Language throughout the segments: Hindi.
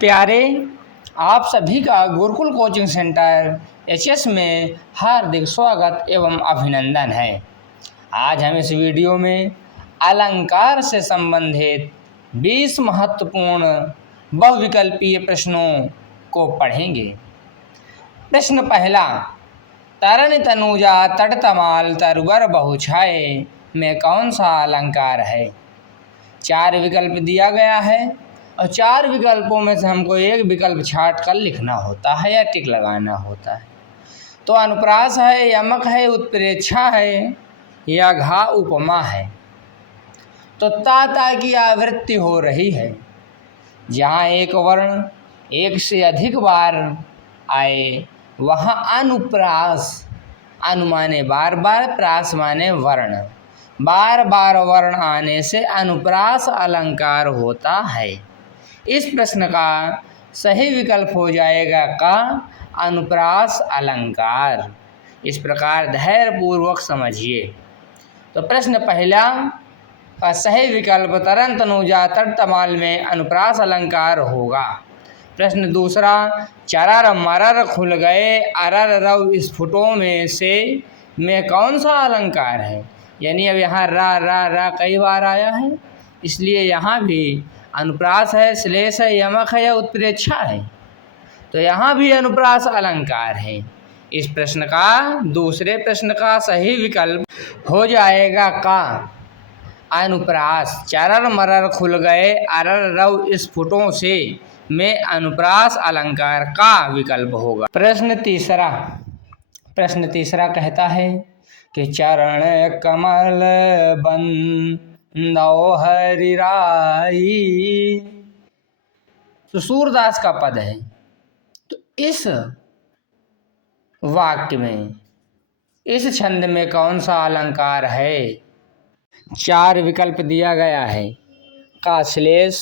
प्यारे, आप सभी का गुरुकुल कोचिंग सेंटर एचएस में हार्दिक स्वागत एवं अभिनंदन है। आज हम इस वीडियो में अलंकार से संबंधित 20 महत्वपूर्ण बहुविकल्पीय प्रश्नों को पढ़ेंगे। प्रश्न पहला, तरन तनुजा तट तमाल तरुवर बहुछाए में कौन सा अलंकार है? 4 विकल्प दिया गया है और 4 विकल्पों में से हमको एक विकल्प छांट कर लिखना होता है या टिक लगाना होता है। तो अनुप्रास है, यमक है, उत्प्रेक्षा है या घा उपमा है। तो ता की आवृत्ति हो रही है। जहाँ एक वर्ण एक से अधिक बार आए वहाँ अनुप्रास, अनु माने बार बार, प्रास माने वर्ण, बार बार वर्ण आने से अनुप्रास अलंकार होता है। इस प्रश्न का सही विकल्प हो जाएगा का अनुप्रास अलंकार। इस प्रकार धैर्यपूर्वक समझिए। तो प्रश्न पहला का सही विकल्प तरन तनुजा तट तमाल में अनुप्रास अलंकार होगा। प्रश्न दूसरा, चरर मरर खुल गए अरर रव स्फुटों में से में कौन सा अलंकार है? यानी अब यहाँ रा रा रा कई बार आया है, इसलिए यहाँ भी अनुप्रास है, श्लेष है, यमक है या उत्प्रेक्षा है। तो यहाँ भी अनुप्रास अलंकार है। इस प्रश्न का दूसरे प्रश्न का सही विकल्प हो जाएगा का अनुप्रास। चरर मरर खुल गए अरर रव स्फुटों से में अनुप्रास अलंकार का विकल्प होगा। प्रश्न तीसरा कहता है कि चरण कमल बंदो हरिराई। तो सूरदास का पद है। तो इस वाक्य में, इस छंद में कौन सा अलंकार है? 4 विकल्प दिया गया है, का श्लेष,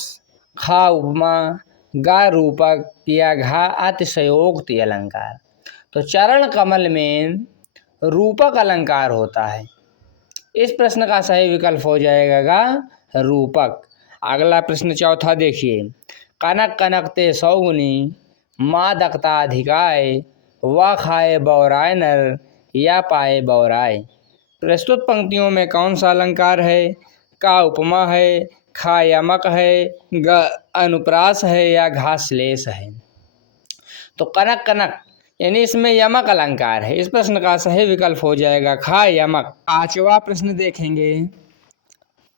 खा उपमा, गा रूपक या घा अतिशयोक्ति अलंकार। तो चरण कमल में रूपक अलंकार होता है। इस प्रश्न का सही विकल्प हो जाएगा गा रूपक। अगला प्रश्न चौथा देखिए, कनक कनकते सौगुनी माँ दकता अधिकाय वा खाए बौराय नर या पाए बौराय। प्रस्तुत पंक्तियों में कौन सा अलंकार है? का उपमा है, खा यमक है, ग अनुप्रास है या घा श्लेष है। तो कनक कनक यानी इसमें यमक अलंकार है। इस प्रश्न का सही विकल्प हो जाएगा खा यमक। पांचवा प्रश्न देखेंगे।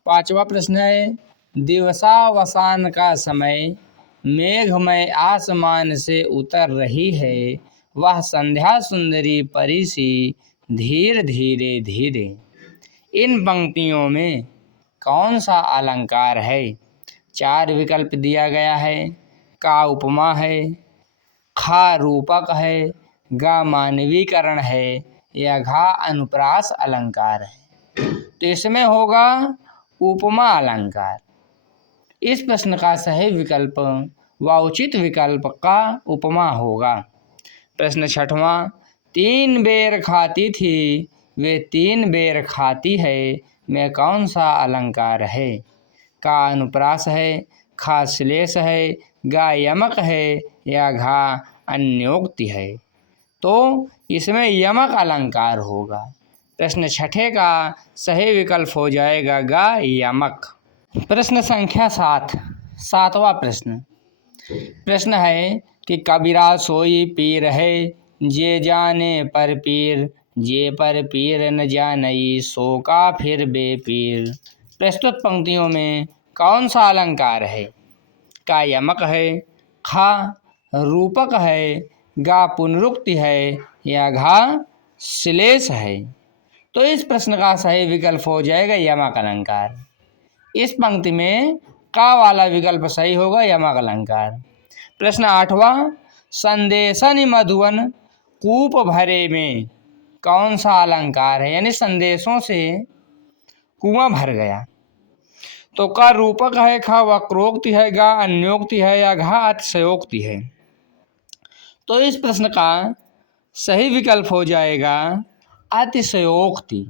पांचवा प्रश्न है, दिवसावसान का समय मेघमय आसमान से उतर रही है वह संध्या सुंदरी परी सी धीरे धीरे धीरे। इन पंक्तियों में कौन सा अलंकार है? 4 विकल्प दिया गया है, का उपमा है, खा रूपक है, गा मानवीकरण है या घा अनुप्रास अलंकार है। तो इसमें होगा उपमा अलंकार। इस प्रश्न का सही विकल्प व उचित विकल्प का उपमा होगा। प्रश्न छठवां, 3 बेर खाती थी वे 3 बेर खाती है में कौन सा अलंकार है? का अनुप्रास है, खा श्लेष है, गा यमक है या घा अन्योक्ति है। तो इसमें यमक अलंकार होगा। प्रश्न छठे का सही विकल्प हो जाएगा गा यमक। प्रश्न संख्या 7, 7वां प्रश्न है कि कबीरा सोई पीर है जे जाने पर पीर जे पर पीर न जानई सो का फिर बेपीर। प्रस्तुत पंक्तियों में कौन सा अलंकार है? का यमक है, खा रूपक है, गा पुनरुक्ति है या घा श्लेष है। तो इस प्रश्न का सही विकल्प हो जाएगा यमक अलंकार। इस पंक्ति में का वाला विकल्प सही होगा यमक अलंकार। प्रश्न 8वां, संदेशन मधुवन कूप भरे में कौन सा अलंकार है? यानी संदेशों से कुआं भर गया। तो का रूपक है, खा वक्रोक्ति है, गा अन्योक्ति है या घा अतिशयोक्ति है। तो इस प्रश्न का सही विकल्प हो जाएगा अतिशयोक्ति।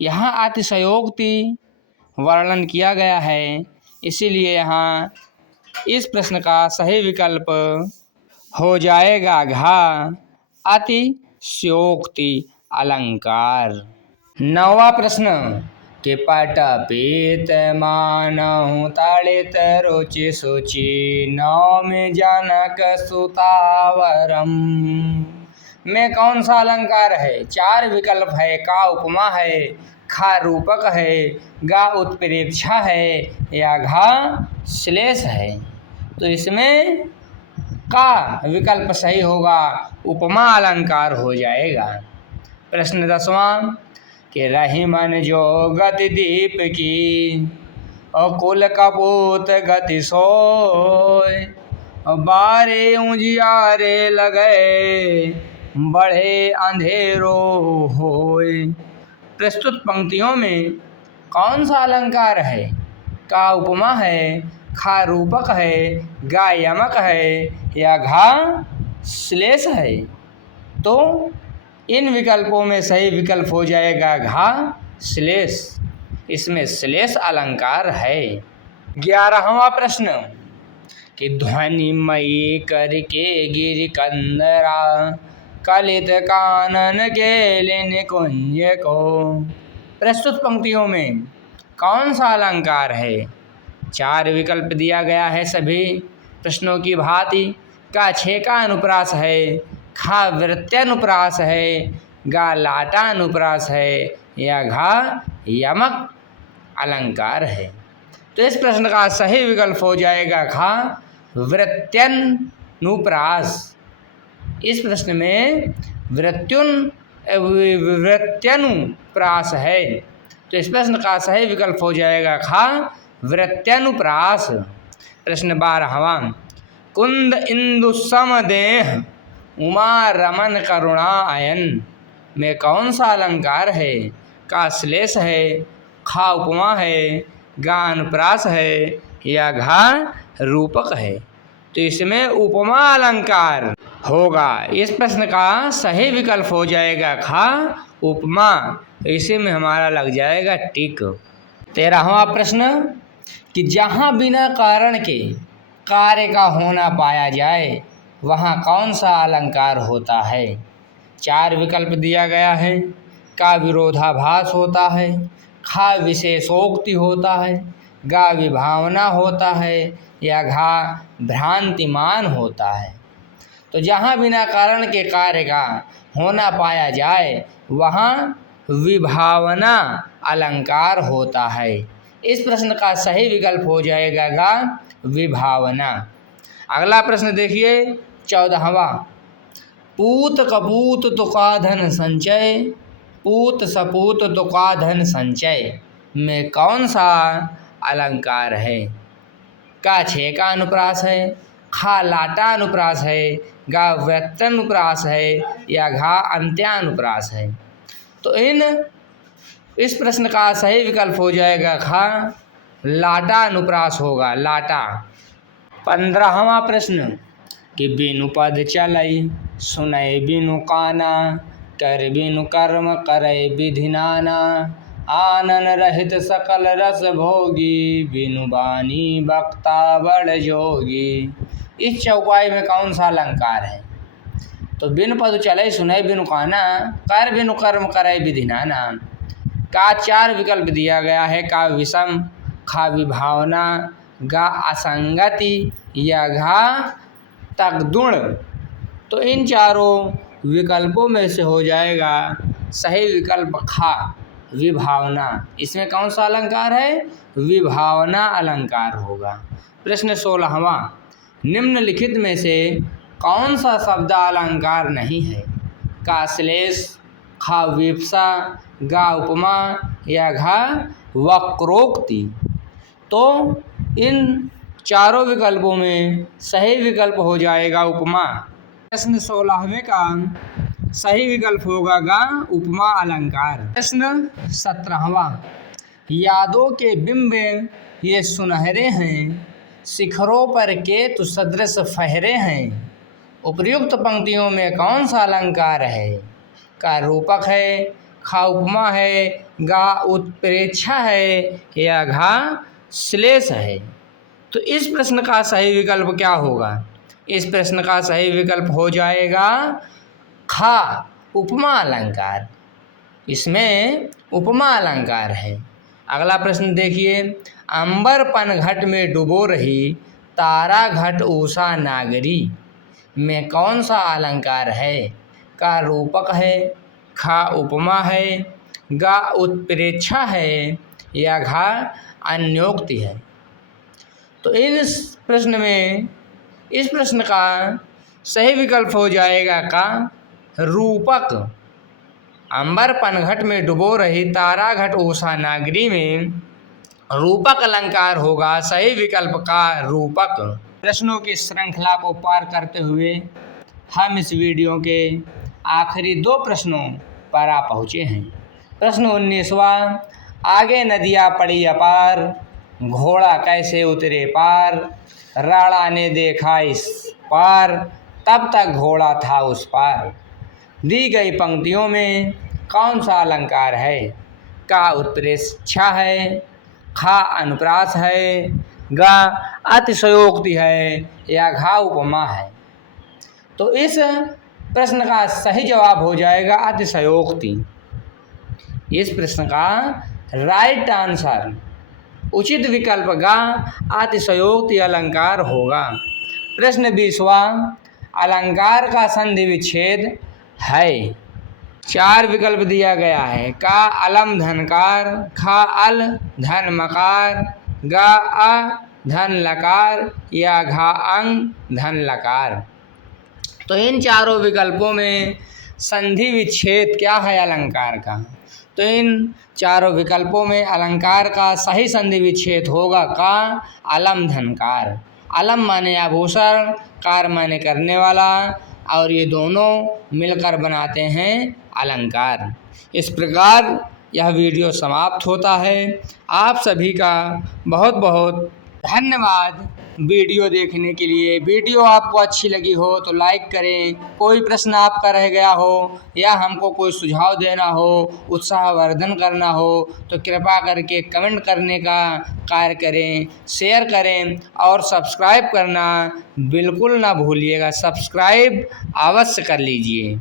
यहाँ अतिशयोक्ति वर्णन किया गया है, इसीलिए यहाँ इस प्रश्न का सही विकल्प हो जाएगा घा अतिशयोक्ति अलंकार। 9वां प्रश्न कि पट पीत मानहु ताड़ित रुचि सुचि नौम जनक सुतावरम में कौन सा अलंकार है? 4 विकल्प है। का उपमा है, खा रूपक है, गा उत्प्रेक्षा है या घा श्लेष है। तो इसमें का विकल्प सही होगा, उपमा अलंकार हो जाएगा। प्रश्न 10वां कि रही मन जो गति दीप की और कुल कपूत गति सोय और बारे उजियारे लगे बढ़े अंधेरो होय। प्रस्तुत पंक्तियों में कौन सा अलंकार है? का उपमा है, खा रूपक है, गा यमक है या घा श्लेष है। तो इन विकल्पों में सही विकल्प हो जाएगा घा श्लेष। इसमें श्लेष अलंकार है। 11वां प्रश्न कि ध्वनिमयी करके गिर कंदरा कलित कानन के लिन कुंज को। प्रस्तुत पंक्तियों में कौन सा अलंकार है? 4 विकल्प दिया गया है सभी प्रश्नों की भांति। का छेका अनुप्रास है, खा वृत्यानुप्रास है, गा लाटा अनुप्रास है या घा यमक अलंकार है। तो इस प्रश्न का सही विकल्प हो जाएगा खा वृत्यानुप्रास। इस प्रश्न में वृत्यानुप्रास है। तो इस प्रश्न का सही विकल्प हो जाएगा खा वृत्यानुप्रास। प्रश्न 12वां कुंद इंदु समदेह उमा रमन करुणा अयन में कौन सा अलंकार है? का श्लेष है, खा उपमा है, गा अनुप्रास है या घा रूपक है। तो इसमें उपमा अलंकार होगा। इस प्रश्न का सही विकल्प हो जाएगा खा उपमा। इसी में हमारा लग जाएगा टिक। 13वां प्रश्न कि जहाँ बिना कारण के कार्य का होना पाया जाए वहाँ कौन सा अलंकार होता है? 4 विकल्प दिया गया है। का विरोधाभास होता है, खा विशेषोक्ति होता है, गा विभावना होता है या घा भ्रांतिमान होता है। तो जहाँ बिना कारण के कार्य का होना पाया जाए वहाँ विभावना अलंकार होता है। इस प्रश्न का सही विकल्प हो जाएगा गा विभावना। अगला प्रश्न देखिए 14वां पूत कपूत तुका धन संचय पूत सपूत तुका धन संचय में कौन सा अलंकार है? का छेका अनुप्रास है, खा लाटा अनुप्रास है, गा व्यक्तानुप्रास है या घा अंत्यानुप्रास है। तो इस प्रश्न का सही विकल्प हो जाएगा खा लाटा अनुप्रास होगा, लाटा। 15वां प्रश्न कि बिनु पद चलई सुनय बिनु काना कर बिनु कर्म करय विधि नाना आनन रहित सकल रस भोगी बिनु बानी बक्ता बड़ जोगी। इस चौपाई में कौन सा अलंकार है? तो बिनु पद चलई सुनय बिनु काना कर बिनु कर्म करय विधि नाना। का 4 विकल्प दिया गया है। का विषम, खा विभावना, गा असंगति या घा तकदुण। तो इन चारों विकल्पों में से हो जाएगा सही विकल्प खा विभावना। इसमें कौन सा अलंकार है? विभावना अलंकार होगा। प्रश्न 16वां निम्नलिखित में से कौन सा शब्द अलंकार नहीं है? का श्लेष, खा विवसा, गा उपमा या घा वक्रोक्ति। तो इन चारों विकल्पों में सही विकल्प हो जाएगा उपमा। प्रश्न 16वें का सही विकल्प होगा गा उपमा अलंकार। प्रश्न 17वां यादों के बिंब ये सुनहरे हैं शिखरों पर केतु सदृश फहरे हैं। उपर्युक्त पंक्तियों में कौन सा अलंकार है? का रूपक है, खा उपमा है, गा उत्प्रेक्षा है या घा श्लेष है। तो इस प्रश्न का सही विकल्प क्या होगा? इस प्रश्न का सही विकल्प हो जाएगा खा, उपमा अलंकार। इसमें उपमा अलंकार है। अगला प्रश्न देखिए, अंबर पनघट में डुबो रही तारा घट उषा नागरी में कौन सा अलंकार है? का रूपक है, खा उपमा है, गा उत्प्रेक्षा है, या घा अन्योक्ति है। तो इस प्रश्न का सही विकल्प हो जाएगा का रूपक। अंबर पनघट में डुबो रही तारा घट उषा नागरी में रूपक अलंकार होगा सही विकल्प का रूपक। प्रश्नों की श्रृंखला को पार करते हुए हम इस वीडियो के आखिरी 2 प्रश्नों पर आ पहुँचे हैं। प्रश्न 19वां, आगे नदियाँ पड़ी अपार, घोड़ा कैसे उतरे पार, राणा ने देखा इस पार, तब तक घोड़ा था उस पार। दी गई पंक्तियों में कौन सा अलंकार है? का उत्प्रेक्षा है, खा अनुप्रास है, गा अतिशयोक्ति है, या घा उपमा है। तो इस प्रश्न का सही जवाब हो जाएगा अतिशयोक्ति। इस प्रश्न का राइट आंसर, उचित विकल्प गा अतिशयोक्ति अलंकार होगा। प्रश्न 20वां, अलंकार का संधि विच्छेद है। 4 विकल्प दिया गया है। का अलम धनकार, खा अल धन मकार, गा अ धन लकार, या घा अंग धन लकार। तो इन चारों विकल्पों में संधि विच्छेद क्या है अलंकार का? तो इन चारों विकल्पों में अलंकार का सही संधि विच्छेद होगा का अलम धनकार। अलम माने आभूषण, कार माने करने वाला, और ये दोनों मिलकर बनाते हैं अलंकार। इस प्रकार यह वीडियो समाप्त होता है। आप सभी का बहुत बहुत धन्यवाद वीडियो देखने के लिए। वीडियो आपको अच्छी लगी हो तो लाइक करें। कोई प्रश्न आपका रह गया हो या हमको कोई सुझाव देना हो, उत्साहवर्धन करना हो तो कृपा करके कमेंट करने का कार्य करें, शेयर करें और सब्सक्राइब करना बिल्कुल ना भूलिएगा। सब्सक्राइब अवश्य कर लीजिए।